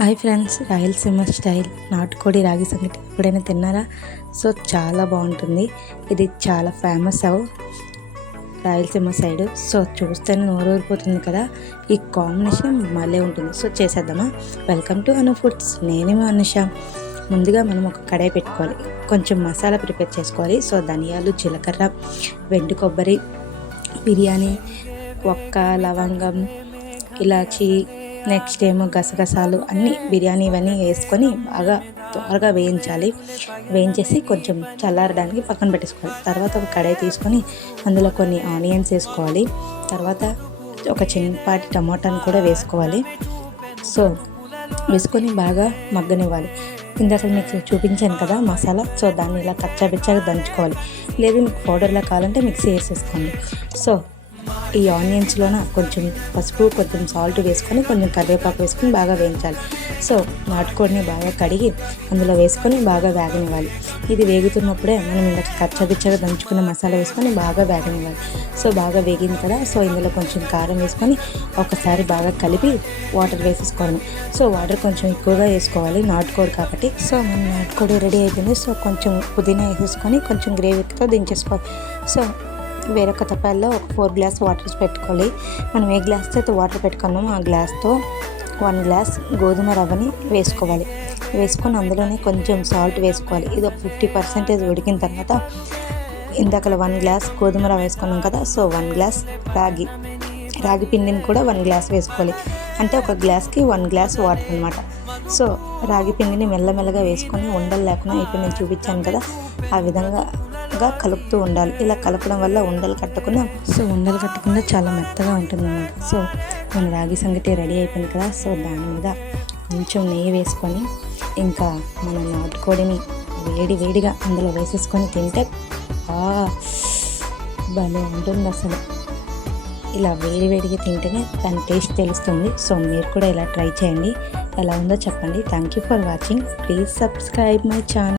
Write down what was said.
Hi friends Rayalaseema style నాటుకోడి రాగి సంగటి. ఎప్పుడైనా తిన్నారా? సో చాలా బాగుంటుంది. ఇది చాలా ఫేమస్ అవు రాయలసీమ సైడ్. సో చూస్తేనే నోరూరిపోతుంది కదా. ఈ కాంబినేషన్ మళ్ళీ ఉంటుంది. సో చేసేద్దామా? Welcome to Anu foods. నేనేమో అనుష. ముందుగా మనం ఒక కడాయి పెట్టుకోవాలి. కొంచెం మసాలా ప్రిపేర్ చేసుకోవాలి. సో ధనియాలు జీలకర్ర వెండి కొబ్బరి బిర్యానీ ఒక్క లవంగం ఇలాచి నెక్స్ట్ ఏమో గసగసాలు అన్నీ బిర్యానీ ఇవన్నీ వేసుకొని బాగా త్వరగా వేయించాలి. వేయించేసి కొంచెం చల్లారడానికి పక్కన పెట్టేసుకోవాలి. తర్వాత ఒక కడాయి తీసుకొని అందులో కొన్ని ఆనియన్స్ వేసుకోవాలి. తర్వాత ఒక చిన్నపాటి టమాటాను కూడా వేసుకోవాలి. సో వేసుకొని బాగా మగ్గనివ్వాలి. ఇందాక మీకు చూపించాను కదా మసాలా. సో దాన్ని ఇలా కచ్చాబిచ్చాగా దంచుకోవాలి. లేదు మీకు పౌడర్లా కావాలంటే మిక్సీ వేసేసుకోండి. సో ఈ ఆనియన్స్లోన కొంచెం పసుపు కొంచెం సాల్ట్ వేసుకొని కొంచెం కరివేపాకు వేసుకొని బాగా వేయించాలి. సో నాటుకోడిని బాగా కడిగి అందులో వేసుకొని బాగా వేగనివ్వాలి. ఇది వేగుతున్నప్పుడే మనం ఇందాక కచ్చబిచ్చగా దంచుకున్న మసాలా వేసుకొని బాగా వేగనివ్వాలి. సో బాగా వేగింది కదా సో ఇందులో కొంచెం కారం వేసుకొని ఒకసారి బాగా కలిపి వాటర్ వేసేసుకోవాలి. సో వాటర్ కొంచెం ఎక్కువగా వేసుకోవాలి నాటుకోడి కాబట్టి. సో మన నాటుకోడి రెడీ అయిపోయింది. సో కొంచెం పుదీనా వేసేసుకొని కొంచెం గ్రేవీతో దించేసుకోవాలి. సో వేరొక తపాల్లో ఒక ఫోర్ గ్లాస్ వాటర్ పెట్టుకోవాలి. మనం ఏ గ్లాస్తో అయితే వాటర్ పెట్టుకున్నామో ఆ గ్లాస్తో వన్ గ్లాస్ గోధుమ రవ్వని వేసుకోవాలి. వేసుకొని అందులోనే కొంచెం సాల్ట్ వేసుకోవాలి. ఇది ఒక ఫిఫ్టీ పర్సెంటేజ్ ఉడికిన తర్వాత ఇందాక వన్ గ్లాస్ గోధుమ రవ్వ వేసుకున్నాం కదా సో వన్ గ్లాస్ రాగి. రాగి పిండిని కూడా వన్ గ్లాస్ వేసుకోవాలి. అంటే ఒక గ్లాస్కి వన్ గ్లాస్ వాటర్ అనమాట సో రాగి పిండిని మెల్లమెల్లగా వేసుకొని ఉండలు లేకుండా ఇప్పుడు నేను చూపించాను కదా ఆ విధంగా మెత్తగా కలుపుతూ ఉండాలి. ఇలా కలపడం వల్ల ఉండలు కట్టకుండా సో ఉండలు కట్టకుండా చాలా మెత్తగా ఉంటుంది అన్నమాట సో మన రాగి సంగతి రెడీ అయిపోయింది కదా సో దాని మీద కొంచెం నెయ్యి వేసుకొని ఇంకా మన నాటుకోడిని వేడి వేడిగా అందులో వేసేసుకొని తింటే భలే ఉంటుంది అసలు. ఇలా వేడి వేడిగా తింటేనే దాని టేస్ట్ తెలుస్తుంది. సో మీరు కూడా ఇలా ట్రై చేయండి. ఎలా ఉందో చెప్పండి. Thank you for watching please subscribe my channel